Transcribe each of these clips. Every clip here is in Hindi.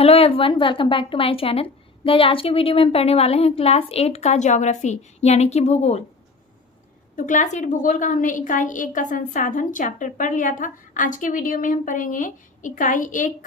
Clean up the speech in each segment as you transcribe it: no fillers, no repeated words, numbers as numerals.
Hello everyone, welcome back to my channel. Guys, आज के वीडियो में हम पढ़ने वाले हैं क्लास 8 का ज्योग्राफी यानी कि भूगोल। तो क्लास 8 भूगोल का हमने इकाई 1 का संसाधन चैप्टर पढ़ लिया था। आज के वीडियो में हम पढ़ेंगे इकाई 1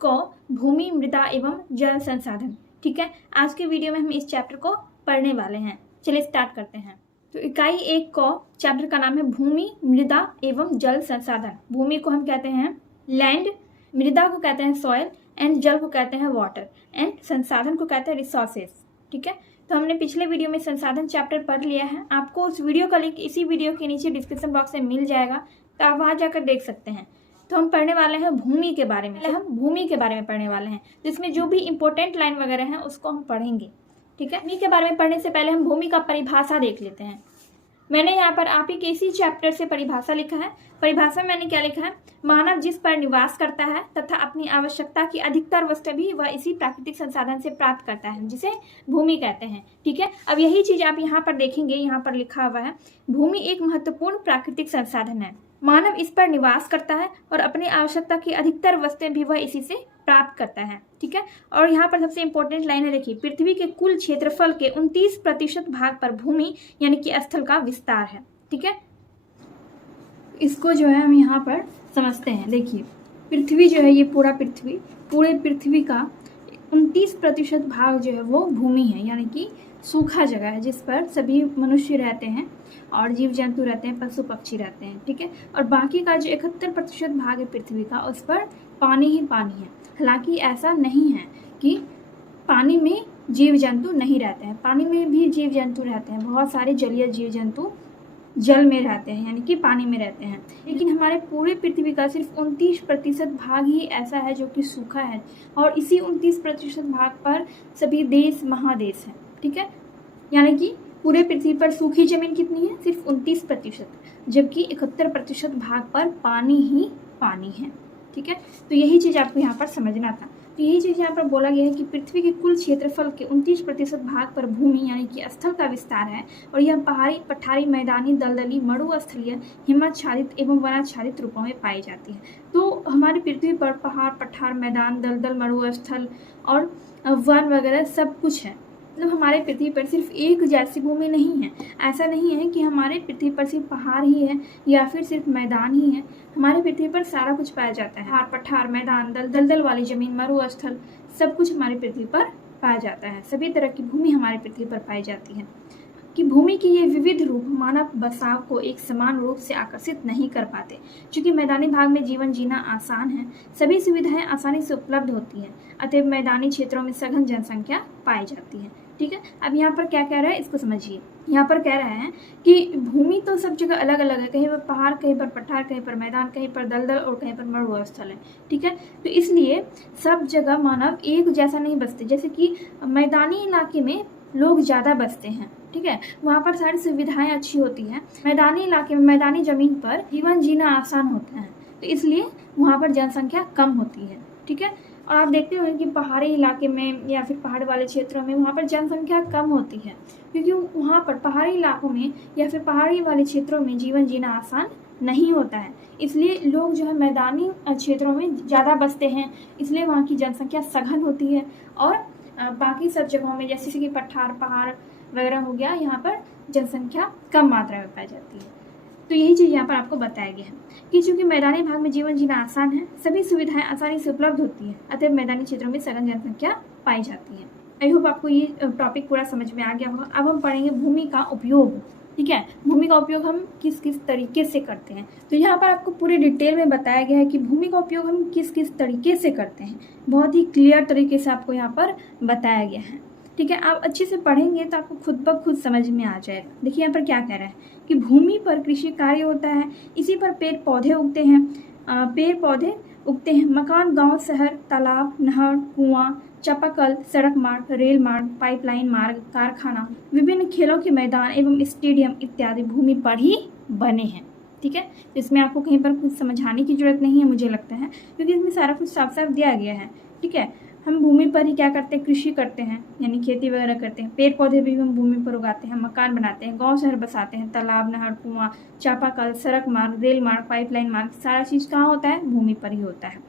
का भूमि, मृदा एवं जल संसाधन। ठीक है, आज के वीडियो में हम इस चैप्टर को पढ़ने वाले हैं। चलिए स्टार्ट करते हैं। तो इकाई 1 चैप्टर का नाम है भूमि, मृदा एवं जल संसाधन। भूमि को हम कहते हैं लैंड, मृदा को कहते हैं सॉइल एंड जल को कहते हैं वाटर एंड संसाधन को कहते हैं रिसोर्सेज। ठीक है, तो हमने पिछले वीडियो में संसाधन चैप्टर पढ़ लिया है। आपको उस वीडियो का लिंक इसी वीडियो के नीचे डिस्क्रिप्शन बॉक्स में मिल जाएगा, तो आप वहां जाकर देख सकते हैं। तो हम पढ़ने वाले हैं भूमि के बारे में। हम भूमि के बारे में पढ़ने वाले हैं, जिसमें जो भी इंपॉर्टेंट लाइन वगैरह है उसको हम पढ़ेंगे। ठीक है, भूमि के बारे में पढ़ने से पहले हम भूमि का परिभाषा देख लेते हैं। मैंने यहाँ पर आप ही के इसी चैप्टर से परिभाषा लिखा है। परिभाषा में मैंने क्या लिखा है? मानव जिस पर निवास करता है तथा अपनी आवश्यकता की अधिकतर वस्तु भी वह इसी प्राकृतिक संसाधन से प्राप्त करता है, जिसे भूमि कहते हैं। ठीक है, अब यही चीज आप यहाँ पर देखेंगे, यहाँ पर लिखा हुआ है भूमि एक महत्वपूर्ण प्राकृतिक संसाधन है। मानव इस पर निवास करता है और अपनी आवश्यकता की अधिकतर वस्तुएं भी वह इसी से प्राप्त करता है। ठीक है, और यहाँ पर सबसे इंपॉर्टेंट लाइन है, देखिए, पृथ्वी के कुल क्षेत्रफल के 29% भाग पर भूमि यानी कि स्थल का विस्तार है। ठीक है, इसको जो है हम यहाँ पर समझते हैं। देखिए, पृथ्वी जो है, ये पूरे पृथ्वी का 29% भाग जो है वो भूमि है, यानी कि सूखा जगह है जिस पर सभी मनुष्य रहते हैं और जीव जंतु रहते हैं, पशु पक्षी रहते हैं। ठीक है, और बाकी का जो 71% भाग है पृथ्वी का, उस पर पानी ही पानी है। हालांकि ऐसा नहीं है कि पानी में जीव जंतु नहीं रहते हैं, पानी में भी जीव जंतु रहते हैं। बहुत सारे जलीय जीव जंतु जल में रहते हैं, यानी कि पानी में रहते हैं। लेकिन हमारे पूरे पृथ्वी का सिर्फ 29% भाग ही ऐसा है जो कि सूखा है, और इसी 29% भाग पर सभी देश महादेश हैं। ठीक है, यानी कि पूरे पृथ्वी पर सूखी जमीन कितनी है? सिर्फ 29%, जबकि 71% भाग पर पानी ही पानी है। ठीक है, तो यही चीज आपको यहाँ पर समझना था। तो यही चीज यहाँ पर बोला गया है कि पृथ्वी के कुल क्षेत्रफल के 29% भाग पर भूमि यानी कि स्थल का विस्तार है, और यह पहाड़ी, पठारी, मैदानी, दलदली, मरुस्थलीय, हिमाच्छादित एवं वनाच्छादित रूपों में पाई जाती है। तो हमारी पृथ्वी पर पहाड़, पठार, मैदान, दलदल, मरुस्थल और वन वगैरह सब कुछ है। मतलब हमारे पृथ्वी पर सिर्फ एक जैसी भूमि नहीं है। ऐसा नहीं है कि हमारे पृथ्वी पर सिर्फ पहाड़ ही है या फिर सिर्फ मैदान ही है। हमारे पृथ्वी पर सारा कुछ पाया जाता है। पहाड़, पठार, मैदान, दलदल वाली जमीन, मरुस्थल, सब कुछ हमारी पृथ्वी पर पाया जाता है। सभी तरह की भूमि हमारी पृथ्वी पर पाई जाती है। कि भूमि की ये विविध रूप मानव बसाव को एक समान रूप से आकर्षित नहीं कर पाते। क्योंकि मैदानी भाग में जीवन जीना आसान है, सभी सुविधाएं आसानी से उपलब्ध होती हैं, अतः मैदानी क्षेत्रों में सघन जनसंख्या पाई जाती है। ठीक है, अब यहाँ पर क्या कह रहा है इसको समझिए। यहाँ पर कह रहे हैं कि भूमि तो सब जगह अलग अलग है, कहीं पर पहाड़, कहीं पर पठार, कहीं पर मैदान, कहीं पर दलदल और कहीं पर मरुस्थल है। ठीक है, तो इसलिए सब जगह मानव एक जैसा नहीं बसते। जैसे कि मैदानी इलाके में लोग ज़्यादा बसते हैं, ठीक है, वहाँ पर सारी सुविधाएं अच्छी होती हैं। मैदानी इलाके में, मैदानी जमीन पर जीवन जीना आसान होता है, तो इसलिए वहाँ पर जनसंख्या कम होती है। ठीक है, और आप देखते हो कि पहाड़ी इलाके में या फिर पहाड़ वाले क्षेत्रों में वहाँ पर जनसंख्या कम होती है, क्योंकि वहाँ पर पहाड़ी इलाकों में या फिर पहाड़ी वाले क्षेत्रों में जीवन जीना आसान नहीं होता है। इसलिए लोग जो है मैदानी क्षेत्रों में ज़्यादा बसते हैं, इसलिए वहाँ की जनसंख्या सघन होती है। और बाकी सब जगहों में जैसे कि पठार, पहाड़ वगैरह हो गया, यहाँ पर जनसंख्या कम मात्रा में पाई जाती है। तो यही चीज़ यहाँ पर आपको बताया गया है कि चूंकि मैदानी भाग में जीवन जीना आसान है, सभी सुविधाएं आसानी से उपलब्ध होती हैं, अतः मैदानी क्षेत्रों में सघन जनसंख्या पाई जाती है। आई होप आपको ये टॉपिक पूरा समझ में आ गया होगा। अब हम पढ़ेंगे भूमि का उपयोग। ठीक है, भूमि का उपयोग हम किस किस तरीके से करते हैं। तो यहाँ पर आपको पूरे डिटेल में बताया गया है कि भूमि का उपयोग हम किस किस तरीके से करते हैं। बहुत ही क्लियर तरीके से आपको यहाँ पर बताया गया है। ठीक है, आप अच्छे से पढ़ेंगे तो आपको खुद ब खुद समझ में आ जाएगा। देखिए यहाँ पर क्या कह रहा है कि भूमि पर कृषि कार्य होता है, इसी पर पेड़ पौधे उगते हैं, मकान, गांव, शहर, तालाब, नहर, कुआं, चापाकल, सड़क मार्ग, रेल मार्ग, पाइपलाइन मार्ग, कारखाना, विभिन्न खेलों के मैदान एवं स्टेडियम इत्यादि भूमि पर ही बने हैं। ठीक है, इसमें आपको कहीं पर कुछ समझाने की जरूरत नहीं है, मुझे लगता है, क्योंकि इसमें सारा कुछ साफ साफ दिया गया है। ठीक है, हम भूमि पर ही क्या करते हैं? कृषि करते हैं, यानी खेती वगैरह करते हैं। पेड़ पौधे भी हम भूमि पर उगाते हैं, मकान बनाते हैं, गांव शहर बसाते हैं, तालाब, नहर, कुआं, चापाकल, सड़क मार्ग, रेल मार्ग, पाइपलाइन मार्ग, सारा चीज़ कहाँ होता है? भूमि पर ही होता है।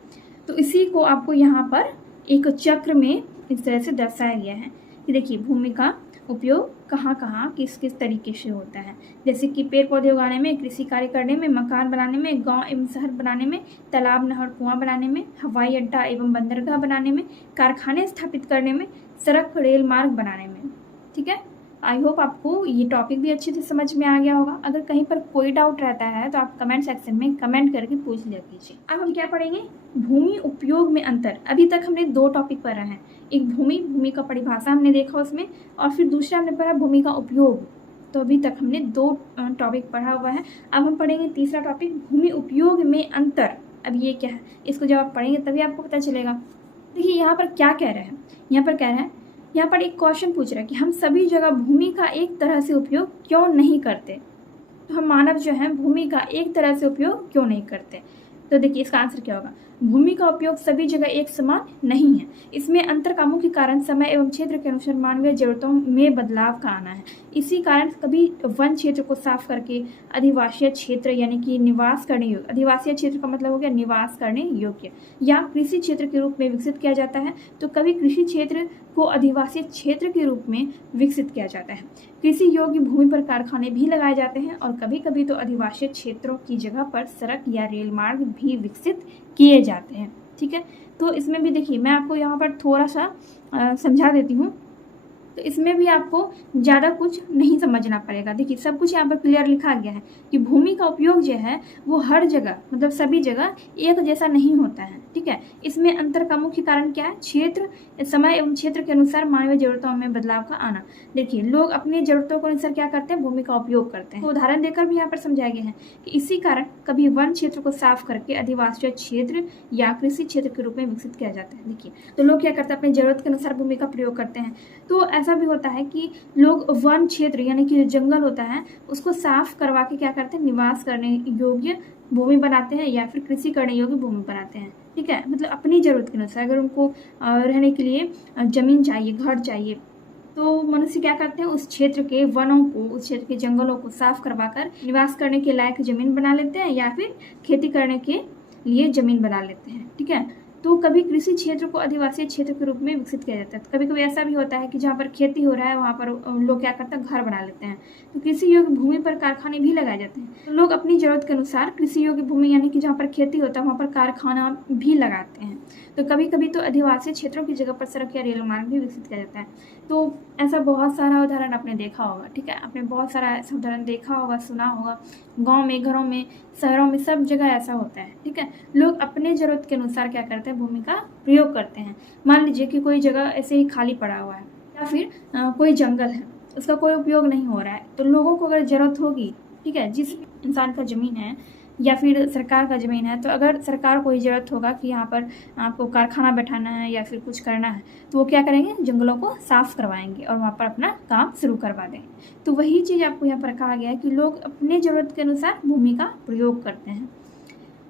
तो इसी को आपको यहाँ पर एक चक्र में इस तरह से दर्शाया गया है कि देखिए भूमि का उपयोग कहाँ कहाँ किस किस तरीके से होता है। जैसे कि पेड़ पौधे उगाने में, कृषि कार्य करने में, मकान बनाने में, गांव एवं शहर बनाने में, तालाब नहर कुआं बनाने में, हवाई अड्डा एवं बंदरगाह बनाने में, कारखाने स्थापित करने में, सड़क रेल मार्ग बनाने में। ठीक है, आई होप आपको ये टॉपिक भी अच्छे से समझ में आ गया होगा। अगर कहीं पर कोई डाउट रहता है तो आप कमेंट सेक्शन में कमेंट करके पूछ लिया कीजिए। अब हम क्या पढ़ेंगे, भूमि उपयोग में अंतर। अभी तक हमने 2 टॉपिक पढ़ा है, एक भूमि का परिभाषा हमने देखा उसमें, और फिर दूसरा हमने पढ़ा भूमि का उपयोग। तो अभी तक हमने 2 टॉपिक पढ़ा हुआ है। अब हम पढ़ेंगे तीसरा टॉपिक, भूमि उपयोग में अंतर। अब ये क्या है, इसको जब आप पढ़ेंगे तभी आपको पता चलेगा। देखिए यहाँ पर क्या कह रहे हैं, यहाँ पर कह रहे हैं, यहाँ पर एक क्वेश्चन पूछ रहा है कि हम सभी जगह भूमि का एक तरह से उपयोग क्यों नहीं करते। तो हम मानव जो है भूमि का एक तरह से उपयोग क्यों नहीं करते। तो देखिए इसका आंसर क्या होगा, भूमि का उपयोग सभी जगह एक समान नहीं है। इसमें अंतर का मुख्य कारण समय एवं क्षेत्र के अनुसार मानवीय जरूरतों में बदलाव का आना है। इसी कारण कभी वन क्षेत्र को साफ करके अधिवासीय क्षेत्र यानी कि निवास करने योग्य, अधिवासीय क्षेत्र का मतलब हो गया निवास करने योग्य, या कृषि क्षेत्र के रूप में विकसित किया जाता है। तो कभी कृषि क्षेत्र को अधिवासीय क्षेत्र के रूप में विकसित किया जाता है। कृषि योग्य भूमि पर कारखाने भी लगाए जाते हैं और कभी कभी तो अधिवासीय क्षेत्रों की जगह पर सड़क या रेल मार्ग भी विकसित किए जाते हैं। ठीक है, तो इसमें भी देखिए मैं आपको यहाँ पर थोड़ा सा समझा देती हूँ। तो इसमें भी आपको ज़्यादा कुछ नहीं समझना पड़ेगा। देखिए सब कुछ यहाँ पर क्लियर लिखा गया है कि भूमि का उपयोग जो है वो हर जगह मतलब सभी जगह एक जैसा नहीं होता है। ठीक है, इसमें अंतर का मुख्य कारण क्या है, क्षेत्र, समय एवं क्षेत्र के अनुसार मानवीय जरूरतों में बदलाव का आना। देखिए लोग अपनी जरूरतों के अनुसार क्या करते हैं, भूमि का उपयोग करते हैं। तो उदाहरण देकर भी यहाँ पर समझाया गया है कि इसी कारण कभी वन क्षेत्र को साफ करके अधिवासीय क्षेत्र या कृषि क्षेत्र के रूप में विकसित किया जाता है। देखिए तो लोग क्या करते हैं, अपनी जरूरत के अनुसार भूमि का प्रयोग करते हैं। तो ऐसा भी होता है कि लोग वन क्षेत्र यानी कि जंगल होता है उसको साफ करवा के क्या करते हैं, निवास करने योग्य भूमि बनाते हैं या फिर कृषि करने योग्य भूमि बनाते हैं। ठीक है, मतलब अपनी ज़रूरत के अनुसार अगर उनको रहने के लिए ज़मीन चाहिए, घर चाहिए, तो मनुष्य क्या करते हैं, उस क्षेत्र के वनों को, उस क्षेत्र के जंगलों को साफ करवाकर निवास करने के लायक ज़मीन बना लेते हैं या फिर खेती करने के लिए ज़मीन बना लेते हैं। ठीक है, तो कभी कृषि क्षेत्र को आदिवासी क्षेत्र के रूप में विकसित किया जाता है। कभी कभी ऐसा भी होता है कि जहाँ पर खेती हो रहा है वहाँ पर लोग क्या करते हैं, घर बना लेते हैं। तो कृषि योग्य भूमि पर कारखाने भी लगाए जाते हैं। तो लोग अपनी जरूरत के अनुसार कृषि योग्य भूमि यानी कि जहाँ पर खेती होता है वहाँ पर कारखाना भी लगाते हैं। तो कभी कभी तो आदिवासी क्षेत्रों की जगह पर सड़क या रेल मार्ग भी विकसित किया जाता है। तो ऐसा बहुत सारा उदाहरण आपने देखा होगा। ठीक है, आपने बहुत सारा ऐसा उदाहरण देखा होगा, सुना होगा, गांव में, घरों में, शहरों में, सब जगह ऐसा होता है। ठीक है, लोग अपने ज़रूरत के अनुसार क्या करते हैं, भूमि का प्रयोग करते हैं। मान लीजिए कि कोई जगह ऐसे ही खाली पड़ा हुआ है या फिर कोई जंगल है, उसका कोई उपयोग नहीं हो रहा है, तो लोगों को अगर ज़रूरत होगी, ठीक है, जिस इंसान का ज़मीन है या फिर सरकार का ज़मीन है, तो अगर सरकार को ज़रूरत होगा कि यहाँ पर आपको कारखाना बैठाना है या फिर कुछ करना है, तो वो क्या करेंगे, जंगलों को साफ़ करवाएंगे और वहाँ पर अपना काम शुरू करवा देंगे। तो वही चीज़ आपको यहाँ पर कहा गया है कि लोग अपने ज़रूरत के अनुसार भूमि का प्रयोग करते हैं।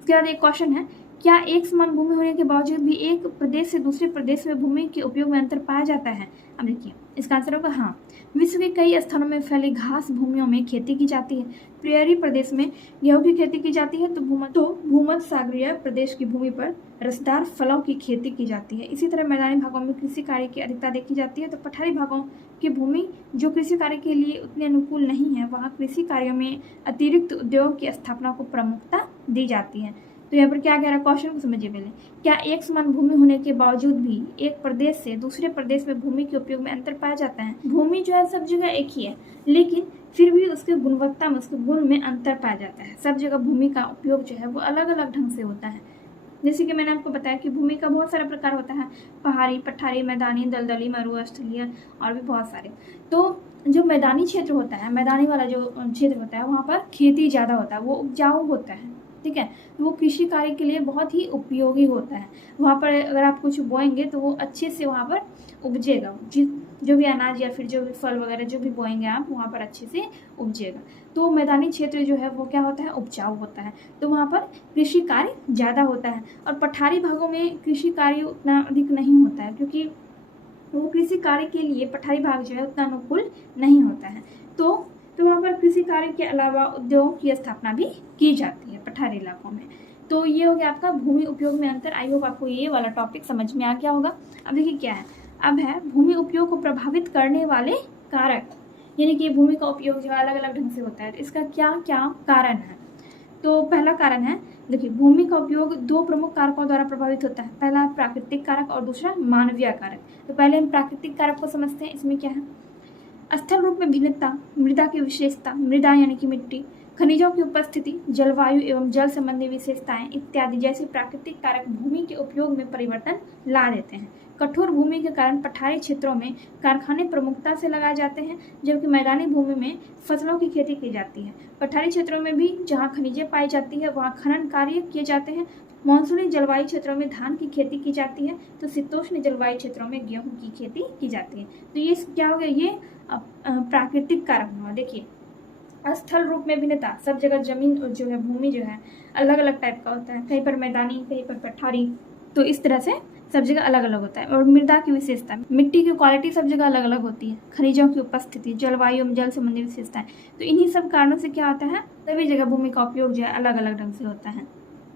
उसके बाद एक क्वेश्चन है, क्या एक समान भूमि होने के बावजूद भी एक प्रदेश से दूसरे प्रदेश में भूमि के उपयोग में अंतर पाया जाता है। अब देखिए इसका आंसर होगा हाँ। विश्व के कई स्थानों में फैली घास भूमियों में खेती की जाती है। प्रेयरी प्रदेश में गेहूं की खेती की जाती है, तो भूमध्य सागरीय प्रदेश की भूमि पर रसदार फलों की खेती की जाती है। इसी तरह मैदानी भागों में कृषि कार्य की अधिकता देखी जाती है। तो पठारी भागों की भूमि जो कृषि कार्य के लिए उतने अनुकूल नहीं है, वहाँ कृषि कार्यों में अतिरिक्त उद्योग की स्थापना को प्रमुखता दी जाती है। तो यहाँ पर क्या कह रहा है, क्वेश्चन को समझिए पहले। क्या एक समान भूमि होने के बावजूद भी एक प्रदेश से दूसरे प्रदेश में भूमि के उपयोग में अंतर पाया जाता है। भूमि जो है सब जगह एक ही है, लेकिन फिर भी उसके गुणवत्ता में, उसके गुण में अंतर पाया जाता है। सब जगह भूमि का उपयोग जो है वो अलग अलग ढंग से होता है। जैसे कि मैंने आपको बताया कि भूमि का बहुत सारा प्रकार होता है, पहाड़ी, पठारी, मैदानी, दलदली, मरुस्थलीय और भी बहुत सारे। तो जो मैदानी क्षेत्र होता है, मैदानी वाला जो क्षेत्र होता है, वहाँ पर खेती ज़्यादा होता है, वो उपजाऊ होता है। ठीक है, तो वो कृषि कार्य के लिए बहुत ही उपयोगी होता है। वहाँ पर अगर आप कुछ बोएंगे तो वो अच्छे से वहाँ पर उपजेगा। जो भी अनाज या फिर जो भी फल वगैरह जो भी बोएंगे आप, वहाँ पर अच्छे से उपजेगा। तो मैदानी क्षेत्र जो है वो क्या होता है, उपजाऊ होता है, तो वहाँ पर कृषि कार्य ज़्यादा होता है। और पठारी भागों में कृषि कार्य उतना अधिक नहीं होता है, क्योंकि वो कृषि कार्य के लिए पठारी भाग जो है उतना अनुकूल नहीं होता है। तो वहाँ पर कृषि कार्य के अलावा उद्योगों की स्थापना भी की जाती है पठारी इलाकों में। तो ये हो गया आपका भूमि उपयोग में अंतर। आई होप आपको ये वाला टॉपिक समझ में आ गया होगा। अब देखिए क्या है, अब है भूमि उपयोग को प्रभावित करने वाले कारक, यानी कि भूमि का उपयोग जो अलग अलग ढंग से होता है, तो इसका क्या क्या कारण है। तो पहला कारण है, देखिए भूमि का उपयोग दो प्रमुख कारकों द्वारा प्रभावित होता है। पहला प्राकृतिक कारक और दूसरा मानवीय कारक। तो पहले हम प्राकृतिक कारक को समझते हैं। इसमें क्या है, स्थल रूप में भिन्नता, मृदा की विशेषता, मृदा यानी कि मिट्टी, खनिजों की उपस्थिति, जलवायु एवं जल संबंधी विशेषताएं इत्यादि जैसे प्राकृतिक कारक भूमि के उपयोग में परिवर्तन ला देते हैं। कठोर भूमि के कारण पठारी क्षेत्रों में कारखाने प्रमुखता से लगाए जाते हैं, जबकि मैदानी भूमि में फसलों की खेती की जाती है। पठारी क्षेत्रों में भी जहाँ खनिजें पाई जाती है वहाँ खनन कार्य किए जाते हैं। मानसूनी जलवायु क्षेत्रों में धान की खेती की जाती है, तो शीतोष्ण जलवायु क्षेत्रों में गेहूं की खेती की जाती है। तो ये क्या हो गया, ये प्राकृतिक कारक हुआ। देखिए स्थल रूप में भिन्नता, सब जगह जमीन जो है, भूमि जो है अलग अलग टाइप का होता है, कहीं पर मैदानी, कहीं पर पठारी, तो इस तरह से सब जगह अलग अलग होता है। और मृदा की विशेषता, मिट्टी की क्वालिटी सब जगह अलग अलग होती है। खनिजों की उपस्थिति, जलवायु एवं जल संबंधी विशेषताएं, तो इन्हीं सब कारणों से क्या होता है, सभी जगह भूमि का उपयोग जो है अलग अलग ढंग से होता है।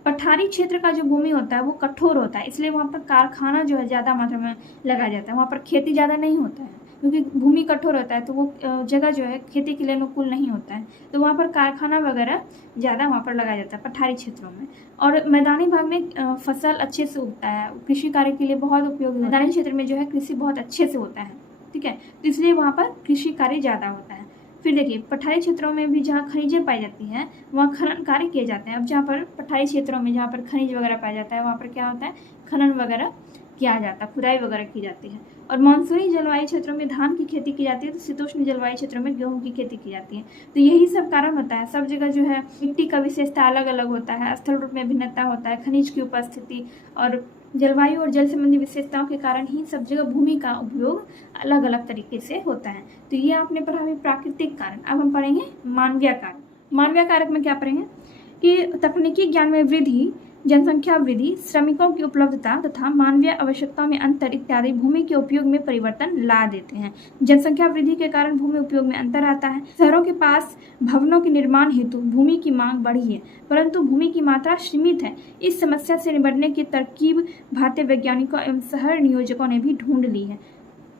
पठारी क्षेत्र का जो भूमि होता है वो कठोर होता है, इसलिए वहाँ पर कारखाना जो है ज़्यादा मात्रा में लगाया जाता है। वहाँ पर खेती ज़्यादा नहीं होता है, क्योंकि भूमि कठोर होता है, तो वो जगह जो है खेती के लिए अनुकूल नहीं होता है, तो वहाँ पर कारखाना वगैरह ज़्यादा वहाँ पर लगाया जाता है पठारी क्षेत्रों में। और मैदानी भाग में फसल अच्छे से उगता है, कृषि कार्य के लिए बहुत उपयोगी। मैदानी क्षेत्र में जो है कृषि बहुत अच्छे से होता है, ठीक है, तो इसलिए वहाँ पर कृषि कार्य ज़्यादा होता है। फिर देखिए पठारी क्षेत्रों में भी जहाँ खनिजें पाई जाती हैं वहाँ खनन कार्य किए जाते हैं। अब जहाँ पर पठारी क्षेत्रों में जहाँ पर खनिज वगैरह पाया जाता है वहाँ पर क्या होता है, खनन वगैरह किया जाता है, खुदाई वगैरह की जाती है। और मानसूनी जलवायु क्षेत्रों में धान की खेती की जाती है, तो शीतोष्ण जलवायु क्षेत्रों में गेहूं की खेती की जाती है। तो यही सब कारण होता है, सब जगह जो है मिट्टी का विशेषता अलग अलग होता है, स्थल रूप में भिन्नता होता है, खनिज की उपस्थिति और जलवायु और जल संबंधी विशेषताओं के कारण ही सब जगह भूमि का उपयोग अलग अलग तरीके से होता है। तो ये आपने पढ़ा है प्राकृतिक कारण। अब हम पढ़ेंगे मानवीय कारक। मानवीय कारक में क्या पढ़ेंगे कि तकनीकी ज्ञान में वृद्धि, जनसंख्या वृद्धि, श्रमिकों की उपलब्धता तथा मानवीय आवश्यकताओं में अंतर इत्यादि भूमि के उपयोग में परिवर्तन ला देते हैं। जनसंख्या वृद्धि के कारण भूमि उपयोग में अंतर आता है। शहरों के पास भवनों के निर्माण हेतु भूमि की मांग बढ़ी है, परंतु भूमि की मात्रा सीमित है। इस समस्या से निपटने की तरकीब भारतीय वैज्ञानिकों एवं शहर नियोजकों ने भी ढूंढ ली है।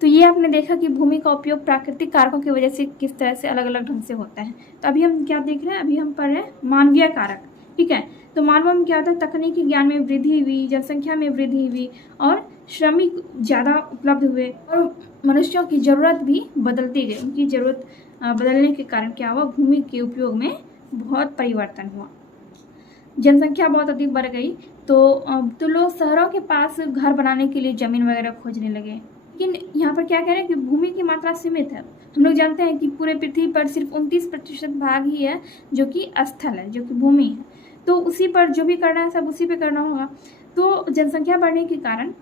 तो ये आपने देखा कि भूमि का उपयोग प्राकृतिक कारकों की वजह से किस तरह से अलग अलग ढंग से होता है। तो अभी हम क्या देख रहे हैं, अभी हम पढ़ रहे हैं मानवीय कारक, ठीक है। तो मानव में क्या होता है, तकनीकी ज्ञान में वृद्धि हुई, जनसंख्या में वृद्धि हुई और श्रमिक ज़्यादा उपलब्ध हुए और मनुष्यों की ज़रूरत भी बदलती गई। उनकी ज़रूरत बदलने के कारण क्या हुआ, भूमि के उपयोग में बहुत परिवर्तन हुआ। जनसंख्या बहुत अधिक बढ़ गई, तो लोग शहरों के पास घर बनाने के लिए ज़मीन वगैरह खोजने लगे। लेकिन यहाँ पर क्या कह रहे हैं कि भूमि की मात्रा सीमित है। हम लोग जानते हैं कि पूरे पृथ्वी पर सिर्फ 29% भाग ही है जो कि स्थल है, जो कि भूमि है, तो उसी पर जो भी करना है सब उसी पे करना होगा। तो जनसंख्या बढ़ने के कारण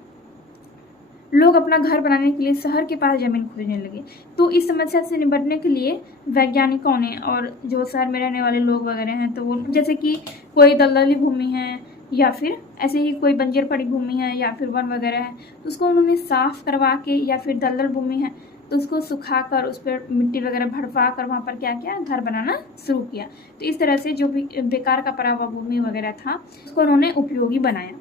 लोग अपना घर बनाने के लिए शहर के पास ज़मीन खोजने लगे। तो इस समस्या से निपटने के लिए वैज्ञानिकों ने और जो शहर में रहने वाले लोग वगैरह हैं, तो वो जैसे कि कोई दलदली भूमि है या फिर ऐसे ही कोई बंजर पड़ी भूमि है या फिर वन वगैरह है, तो उसको उन्होंने साफ करवा के, या फिर दलदल भूमि है तो उसको सुखाकर उस पर मिट्टी वगैरह भरवा कर वहाँ पर क्या किया, घर बनाना शुरू किया। तो इस तरह से जो भी बेकार का पड़ा हुआ भूमि वगैरह था उसको उन्होंने उपयोगी बनाया।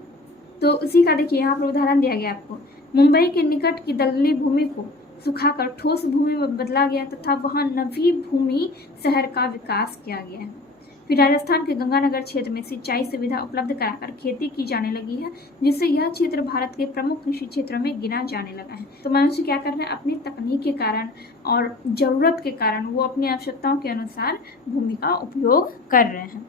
तो उसी का देखिए यहाँ पर उदाहरण दिया गया आपको। मुंबई के निकट की दलदली भूमि को सुखाकर ठोस भूमि में बदला गया तथा वहाँ नवी भूमि शहर का विकास किया गया है। फिर राजस्थान के गंगानगर क्षेत्र में सिंचाई सुविधा उपलब्ध कराकर खेती की जाने लगी है, जिससे यह क्षेत्र भारत के प्रमुख कृषि क्षेत्रों में गिना जाने लगा है। तो मनुष्य क्या कर रहे हैं, अपनी तकनीक के कारण और जरूरत के कारण वो अपनी आवश्यकताओं के अनुसार भूमि का उपयोग कर रहे हैं।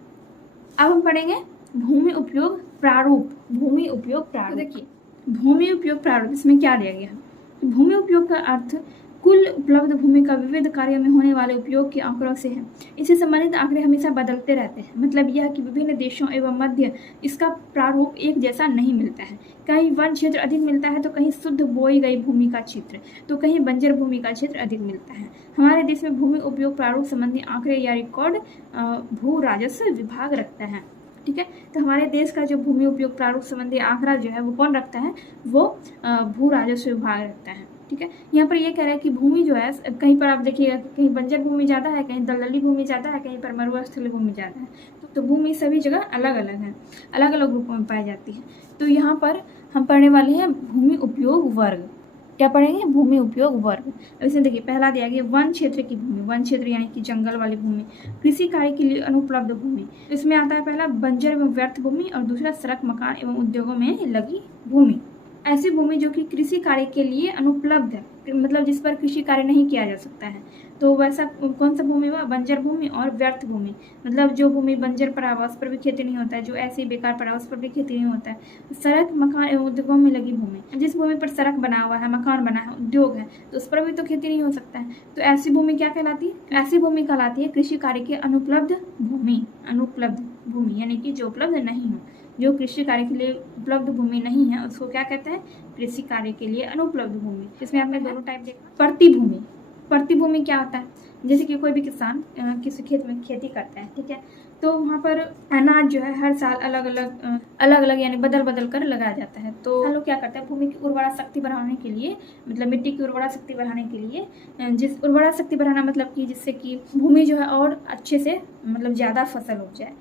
अब हम पढ़ेंगे भूमि उपयोग प्रारूप। भूमि उपयोग प्रारूप, देखिए भूमि उपयोग प्रारूप, इसमें क्या दिया गया है। भूमि उपयोग का अर्थ कुल उपलब्ध भूमि का विविध कार्यों में होने वाले उपयोग के आंकड़ों से है। इससे संबंधित आंकड़े हमेशा बदलते रहते हैं। मतलब यह कि विभिन्न देशों एवं मध्य इसका प्रारूप एक जैसा नहीं मिलता है। कहीं वन क्षेत्र अधिक मिलता है तो कहीं शुद्ध बोई गई भूमि का क्षेत्र, तो कहीं बंजर भूमि का क्षेत्र अधिक मिलता है। हमारे देश में भूमि उपयोग प्रारूप संबंधी आंकड़े या रिकॉर्ड भू राजस्व विभाग रखता है, ठीक है। तो हमारे देश का जो भूमि उपयोग प्रारूप संबंधी आंकड़ा जो है वो कौन रखता है, वो भू राजस्व विभाग रखता है, ठीक है। यहाँ पर ये कह रहा है कि भूमि जो है कहीं पर आप देखिएगा कहीं बंजर भूमि ज़्यादा है, कहीं दलदली भूमि ज़्यादा है, कहीं पर मरुस्थलीय भूमि ज़्यादा है। तो तो भूमि सभी जगह अलग अलग है, अलग अलग रूपों में पाई जाती है। तो यहाँ पर हम पढ़ने वाले हैं भूमि उपयोग वर्ग। क्या पढ़ेंगे? भूमि उपयोग वर्ग। इसमें देखिए पहला दिया गया वन क्षेत्र की भूमि, वन क्षेत्र यानी कि जंगल वाली भूमि, कृषि कार्य के लिए अनुपलब्ध भूमि। इसमें आता है पहला बंजर एवं व्यर्थ भूमि और दूसरा सड़क मकान एवं उद्योगों में लगी भूमि। ऐसी भूमि जो कि कृषि कार्य के लिए अनुपलब्ध है, मतलब जिस पर कृषि कार्य नहीं किया जा सकता है, तो वैसा कौन सा भूमि हुआ? बंजर भूमि और व्यर्थ भूमि। मतलब जो भूमि बंजर पड़ा हुआ उस पर भी खेती नहीं होता है, जो ऐसे ही बेकार पड़ा उस पर भी खेती नहीं होता है। सड़क मकान एवं उद्योगों में लगी भूमि, जिस भूमि पर सड़क बना हुआ है, मकान बना है, उद्योग है, तो उस पर भी तो खेती नहीं हो सकता है। तो ऐसी भूमि क्या कहलाती है? ऐसी भूमि कहलाती है कृषि कार्य के अनुपलब्ध भूमि। अनुपलब्ध भूमि यानी कि जो उपलब्ध नहीं हो, जो कृषि कार्य के लिए उपलब्ध भूमि नहीं है उसको क्या कहते हैं? कृषि कार्य के लिए अनुपलब्ध भूमि। इसमें आपने दोनों टाइप देखा। प्रतिभूमि, प्रतिभूमि क्या होता है? जैसे कि कोई भी किसान किसी खेत में खेती करता है, ठीक है, तो वहाँ पर अनाज जो है हर साल अलग अलग यानी बदल बदल कर लगाया जाता है। तो हम लोग क्या करते हैं? भूमि की उर्वरा शक्ति बढ़ाने के लिए, मतलब मिट्टी की उर्वरा शक्ति बढ़ाने के लिए, जिस उर्वरा शक्ति बढ़ाना मतलब कि जिससे कि भूमि जो है और अच्छे से मतलब ज़्यादा फसल हो जाए,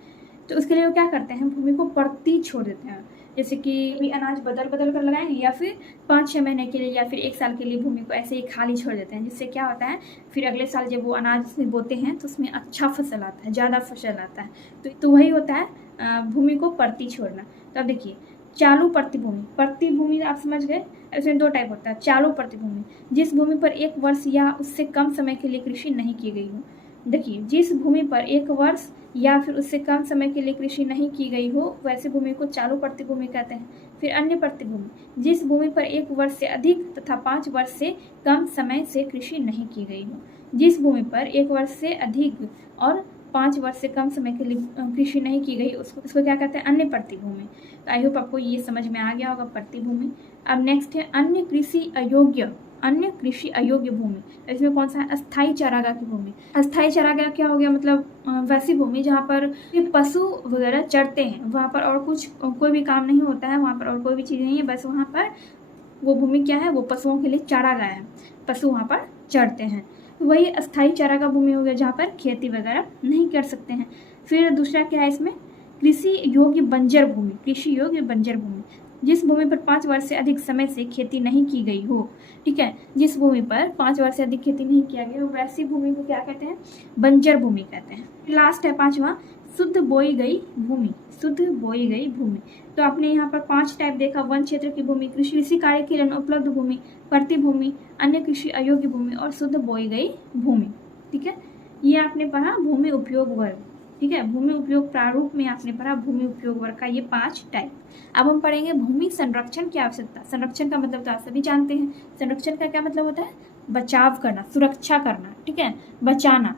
तो उसके लिए वो क्या करते हैं? भूमि को परती छोड़ देते हैं। जैसे कि अनाज बदल बदल कर लगाएंगे या फिर 5-6 महीने के लिए या फिर 1 साल के लिए भूमि को ऐसे ही खाली छोड़ देते हैं, जिससे क्या होता है फिर अगले साल जब वो अनाज उसमें बोते हैं तो उसमें अच्छा फसल आता है, ज़्यादा फसल आता है। तो वही होता है भूमि को परती छोड़ना। तो अब देखिए चालू प्रतिभूमि, प्रतिभूमि आप समझ गए। इसमें 2 टाइप होता है। चालू प्रतिभूमि, जिस भूमि पर 1 वर्ष या उससे कम समय के लिए कृषि नहीं की गई हो। देखिए जिस भूमि पर 1 वर्ष या फिर उससे कम समय के लिए कृषि नहीं की गई हो वैसे भूमि को चालू प्रतिभूमि कहते हैं। फिर अन्य प्रतिभूमि, जिस भूमि पर 1 वर्ष से अधिक तथा 5 वर्ष से कम समय से कृषि नहीं की गई हो। जिस भूमि पर 1 वर्ष से अधिक और 5 वर्ष से कम समय के लिए कृषि नहीं की गई उसको क्या कहते हैं? अन्य प्रतिभूमि। तो आई होप आपको ये समझ में आ गया होगा प्रतिभूमि। अब नेक्स्ट है अन्य कृषि अयोग्य, अन्य कृषि अयोग्य भूमि। इसमें कौन सा है? अस्थायी चारागाह की भूमि। अस्थायी चारागाह क्या हो गया? मतलब वैसी भूमि जहाँ पर पशु वगैरह चरते हैं, वहाँ पर और कुछ कोई भी काम नहीं होता है, वहाँ पर और कोई भी चीज़ नहीं है, बस वहाँ पर वो भूमि क्या है? वो पशुओं के लिए चारागाह है, पशु वहाँ पर चरते हैं। तो वही अस्थायी चारागाह भूमि हो गया जहाँ पर खेती वगैरह नहीं कर सकते हैं। फिर दूसरा क्या है इसमें? कृषि योग्य बंजर भूमि। कृषि योग्य बंजर भूमि, जिस भूमि पर 5 वर्ष से अधिक समय से खेती नहीं की गई हो, ठीक है, जिस भूमि पर 5 वर्ष से अधिक खेती नहीं किया गया हो वैसी भूमि को क्या कहते हैं? बंजर भूमि कहते हैं। लास्ट है 5वां, शुद्ध बोई गई भूमि। शुद्ध बोई गई भूमि, तो आपने यहाँ पर 5 टाइप देखा। वन क्षेत्र की भूमि, कृषि कार्य के लिए उपलब्ध भूमि, प्रतिभूमि, अन्य कृषि अयोग्य भूमि और शुद्ध बोई गई भूमि। ठीक है, ये आपने पढ़ा भूमि उपयोग वर्ग। ठीक है, भूमि उपयोग प्रारूप में आपने पढ़ा भूमि उपयोग वर्ग का ये 5 टाइप। अब हम पढ़ेंगे भूमि संरक्षण की आवश्यकता। संरक्षण का मतलब तो आप सभी जानते हैं। संरक्षण का क्या मतलब होता है? बचाव करना, सुरक्षा करना, ठीक है, बचाना।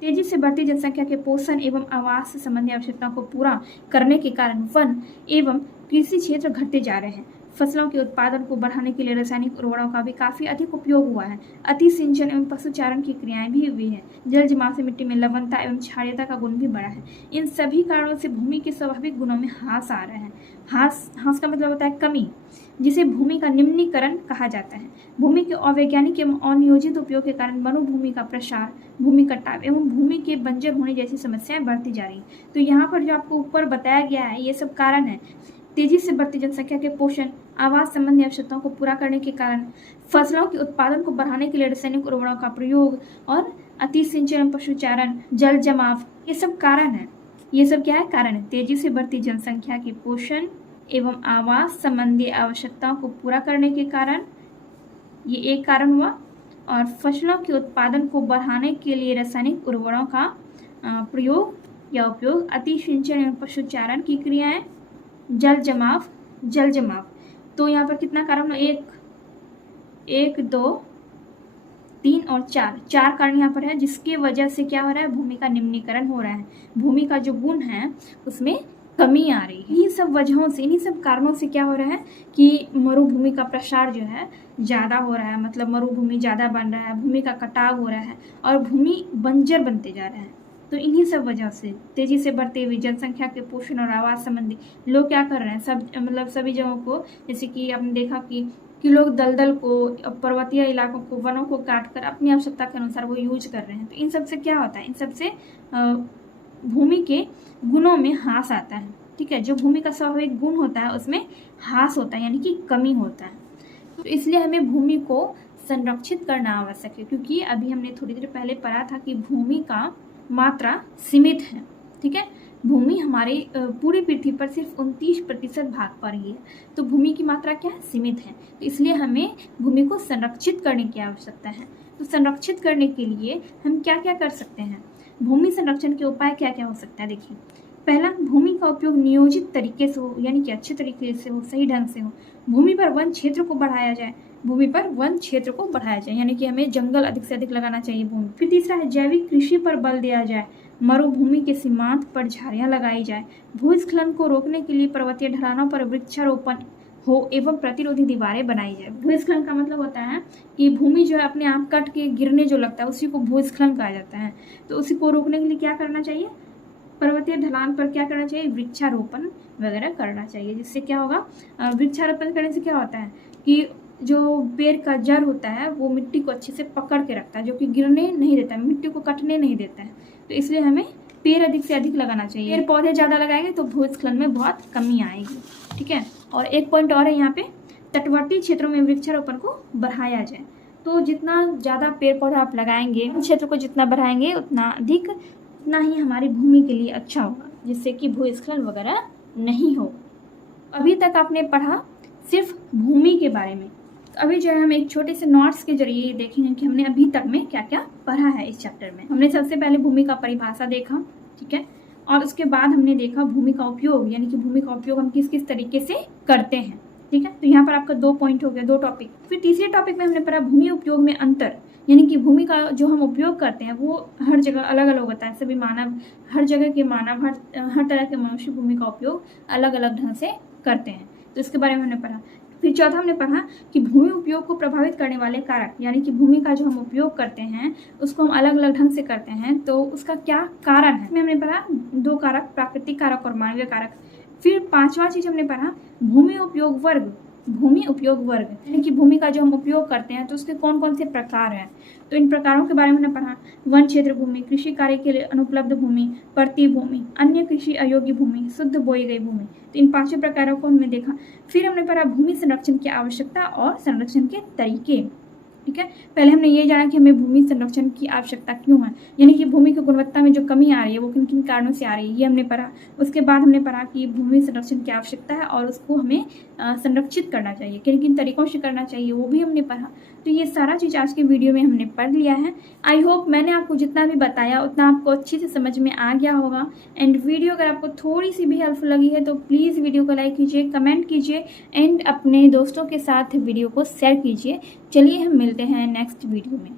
तेजी से बढ़ती जनसंख्या के पोषण एवं आवास से संबंधी आवश्यकताओं को पूरा करने के कारण वन एवं कृषि क्षेत्र घटते जा रहे हैं। फसलों के उत्पादन को बढ़ाने के लिए रासायनिक उर्वरकों का भी काफी अधिक उपयोग हुआ है। अति सिंचन एवं पशुचारण की क्रियाएं भी हुई है। जल जमाव से मिट्टी में लवणता एवं क्षारीयता का गुण भी बढ़ा है। इन सभी कारणों से भूमि के स्वाभाविक गुणों में ह्रास आ रहे हैं। ह्रास का मतलब होता है कमी, जिसे भूमि का निम्नीकरण कहा जाता है। भूमि के अवैज्ञानिक एवं अनियोजित उपयोग के कारण वनोभूमि का प्रसार, भूमि कटाव एवं भूमि के बंजर होने जैसी समस्याएं बढ़ती जा रही हैं। तो यहाँ पर जो आपको ऊपर बताया गया है ये सब कारण है। तेजी से बढ़ती जनसंख्या के पोषण, आवास संबंधी आवश्यकताओं को पूरा करने के कारण, फसलों के उत्पादन को बढ़ाने के लिए रासायनिक उर्वरकों का प्रयोग और अति सिंचन, पशुचारण, जल जमाव, ये सब कारण है। ये सब क्या है? कारण है। तेजी से बढ़ती जनसंख्या के पोषण एवं आवास संबंधी आवश्यकताओं को पूरा करने के कारण, ये एक कारण हुआ। और फसलों के उत्पादन को बढ़ाने के लिए रासायनिक उर्वरकों का प्रयोग या उपयोग, अति सिंचन एवं पशुचारण की क्रियाएं, जल जमाव। तो यहाँ पर कितना कारण? 1, 2, 3 और 4 कारण यहाँ पर है, जिसके वजह से क्या हो रहा है? भूमि का निम्नीकरण हो रहा है। भूमि का जो गुण है उसमें कमी आ रही है। इन्हीं सब वजहों से, इन्हीं सब कारणों से क्या हो रहा है कि मरुभूमि का प्रसार जो है ज़्यादा हो रहा है, मतलब मरुभूमि ज़्यादा बन रहा है, भूमि का कटाव हो रहा है और भूमि बंजर बनते जा रहा है। तो इन्हीं सब वजह से तेजी से बढ़ते हुए जनसंख्या के पोषण और आवास संबंधी लोग क्या कर रहे हैं? मतलब सभी जगहों को, जैसे कि आपने देखा कि लोग दलदल को, पर्वतीय इलाकों को, वनों को काट कर अपनी आवश्यकता के अनुसार वो यूज कर रहे हैं। तो इन सब से क्या होता है? इन सब से भूमि के गुणों में ह्रास आता है। ठीक है, जो भूमि का स्वाभाविक गुण होता है उसमें ह्रास होता है, यानी कि कमी होता है। तो इसलिए हमें भूमि को संरक्षित करना आवश्यक है, क्योंकि अभी हमने थोड़ी देर पहले पढ़ा था कि भूमि का मात्रा सीमित है। ठीक है, भूमि हमारे पूरी पृथ्वी पर सिर्फ 29% भाग पर ही है, तो भूमि की मात्रा क्या है, सीमित है। तो इसलिए हमें भूमि को संरक्षित करने की आवश्यकता है। तो संरक्षित करने के लिए हम क्या क्या कर सकते हैं, भूमि संरक्षण के उपाय क्या क्या हो सकता है। देखिए, पहला, भूमि का उपयोग नियोजित तरीके से हो, यानी कि अच्छे तरीके से हो, सही ढंग से हो। भूमि पर वन क्षेत्र को बढ़ाया जाए, भूमि पर वन क्षेत्र को बढ़ाया जाए, यानी कि हमें जंगल अधिक से अधिक लगाना चाहिए भूमि। फिर तीसरा है जैविक कृषि पर बल दिया जाए, मरुभूमि के सीमांत पर झाड़ियां लगाई जाए, भूस्खलन को रोकने के लिए पर्वतीय ढलानों पर वृक्षारोपण हो एवं प्रतिरोधी दीवारें बनाई जाए। भूस्खलन का मतलब होता है कि भूमि जो है अपने आप कट के गिरने जो लगता है उसी को भूस्खलन कहा जाता है। तो उसी को रोकने के लिए क्या करना चाहिए, पर्वतीय ढलान पर क्या करना चाहिए, वृक्षारोपण वगैरह करना चाहिए। जिससे क्या होगा, वृक्षारोपण करने से क्या होता है कि जो पेड़ का जड़ होता है वो मिट्टी को अच्छे से पकड़ के रखता है, जो कि गिरने नहीं देता है, मिट्टी को कटने नहीं देता है। तो इसलिए हमें पेड़ अधिक से अधिक लगाना चाहिए। पेड़ पौधे ज़्यादा लगाएंगे तो भूस्खलन में बहुत कमी आएगी। ठीक है, और एक पॉइंट और है यहाँ पे, तटवर्ती क्षेत्रों में वृक्षारोपण को बढ़ाया जाए। तो जितना ज़्यादा पेड़ पौधा आप लगाएंगे, क्षेत्र को जितना बढ़ाएंगे उतना अधिक, उतना ही हमारी भूमि के लिए अच्छा होगा, जिससे कि भूस्खलन वगैरह नहीं हो। अभी तक आपने पढ़ा सिर्फ भूमि के बारे में। अभी जो है हम एक छोटे से नोट्स के जरिए देखेंगे कि हमने अभी तक में क्या क्या पढ़ा है इस चैप्टर में। हमने सबसे पहले भूमि का परिभाषा देखा, ठीक है, और उसके बाद हमने देखा भूमि का उपयोग, यानी कि भूमि का उपयोग हम किस किस तरीके से करते हैं। ठीक है, तो यहाँ पर आपका 2 पॉइंट हो गया, 2 टॉपिक। फिर तीसरे टॉपिक में हमने पढ़ा भूमि उपयोग में अंतर, यानी कि भूमि का जो हम उपयोग करते हैं वो हर जगह अलग अलग होता है। सभी मानव, हर जगह के मानव, हर तरह के मनुष्य भूमि का उपयोग अलग अलग ढंग से करते हैं, तो इसके बारे में हमने पढ़ा। फिर चौथा हमने पढ़ा कि भूमि उपयोग को प्रभावित करने वाले कारक, यानी कि भूमि का जो हम उपयोग करते हैं उसको हम अलग अलग ढंग से करते हैं, तो उसका क्या कारण है। इसमें हमने पढ़ा 2 कारक, प्राकृतिक कारक और मानवीय कारक। फिर 5वां चीज हमने पढ़ा भूमि उपयोग वर्ग, भूमि उपयोग वर्ग, यानी कि भूमि का जो हम उपयोग करते हैं तो उसके कौन कौन से प्रकार हैं। तो इन प्रकारों के बारे में हमने पढ़ा, वन क्षेत्र भूमि, कृषि कार्य के लिए अनुपलब्ध भूमि, परतीय भूमि, अन्य कृषि अयोग्य भूमि, शुद्ध बोई गई भूमि। तो इन 5 प्रकारों को हमने देखा। फिर हमने पढ़ा भूमि संरक्षण की आवश्यकता और संरक्षण के तरीके। ठीक है, पहले हमने ये जाना कि हमें भूमि संरक्षण की आवश्यकता क्यों है, यानी कि भूमि की गुणवत्ता में जो कमी आ रही है वो किन किन कारणों से आ रही है, ये हमने पढ़ा। उसके बाद हमने पढ़ा कि भूमि संरक्षण की आवश्यकता है और उसको हमें संरक्षित करना चाहिए, किन किन तरीकों से करना चाहिए वो भी हमने पढ़ा। तो ये सारा चीज़ आज के वीडियो में हमने पढ़ लिया है। आई होप मैंने आपको जितना भी बताया उतना आपको अच्छे से समझ में आ गया होगा। एंड वीडियो अगर आपको थोड़ी सी भी हेल्पफुल लगी है तो प्लीज़ वीडियो को लाइक कीजिए, कमेंट कीजिए एंड अपने दोस्तों के साथ वीडियो को शेयर कीजिए। चलिए हम मिलते हैं नेक्स्ट वीडियो में।